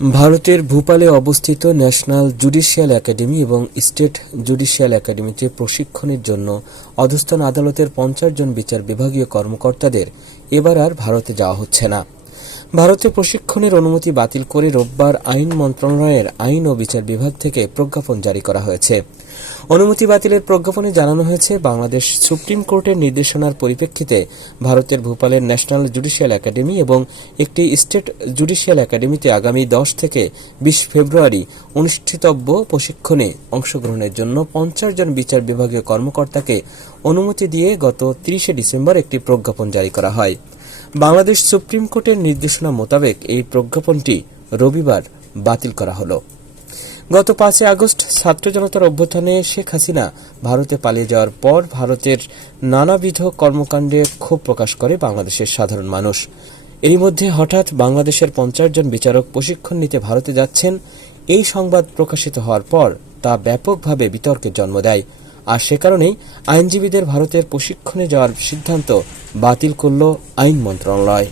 ভারতের ভোপালে অবস্থিত national judicial academy এবং স্টেট জুডিশিয়াল একাডেমিতে প্রশিক্ষণের জন্য অধস্তন আদালতের 50 জন বিচার বিভাগীয় কর্মকর্তাদের এবার আর ভারতে যাওয়া হচ্ছে না। ভারতে প্রশিক্ষণের অনুমতি বাতিল করে রোববার আইন মন্ত্রণালয়ের আইন ও বিচার বিভাগ থেকে প্রজ্ঞাপন জারি করা হয়েছে। অনুমতি বাতিলের প্রজ্ঞাপনে জানানো হয়েছে, বাংলাদেশ সুপ্রিম কোর্টের নির্দেশনার পরিপ্রেক্ষিতে ভারতের ভোপালের ন্যাশনাল জুডিশিয়াল একাডেমি এবং একটি স্টেট জুডিশিয়াল একাডেমিতে আগামী 10 থেকে 20 ফেব্রুয়ারি অনুষ্ঠিতব্য প্রশিক্ষণে অংশগ্রহণের জন্য 50 জন বিচার বিভাগীয় কর্মকর্তাকে অনুমতি দিয়ে গত 30 ডিসেম্বর একটি প্রজ্ঞাপন জারি করা হয়। বাংলাদেশ সুপ্রিম কোর্টের নির্দেশনা মোতাবেক এই প্রজ্ঞাপনটি রবিবার বাতিল করা হল। গত 5 আগস্ট ছাত্র জনতার অভ্যুত্থানে শেখ হাসিনা ভারতে পালিয়ে যাওয়ার পর ভারতের নানাবিধ কর্মকাণ্ডে ক্ষোভ প্রকাশ করে বাংলাদেশের সাধারণ মানুষ। এরই মধ্যে হঠাৎ বাংলাদেশের 50 জন বিচারক প্রশিক্ষণ নিতে ভারতে যাচ্ছেন, এই সংবাদ প্রকাশিত হওয়ার পর তা ব্যাপকভাবে বিতর্কের জন্ম দেয়। আর সে কারণেই আইনজীবীদের ভারতের প্রশিক্ষণে যাওয়ার সিদ্ধান্ত বাতিল করল আইন মন্ত্রণালয়।